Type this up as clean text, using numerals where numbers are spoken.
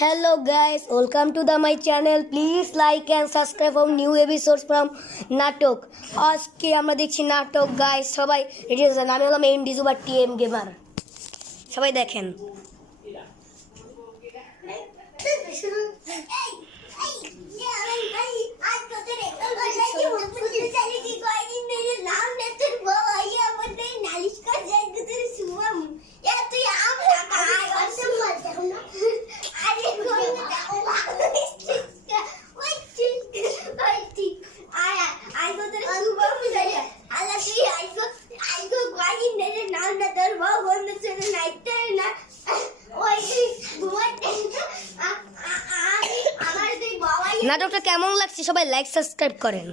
Hello guys, welcome to my channel. Please like and subscribe for new episodes from নাটক। আজকে আমরা দেখছি নাটক গাইস, সবাই রেডি হয়ে যান। আমি হলাম এম ডিজুবার টিএম গেমার, সবাই দেখেন। নাটকটা কেমন লাগছে সবাই লাইক সাবস্ক্রাইব করেন।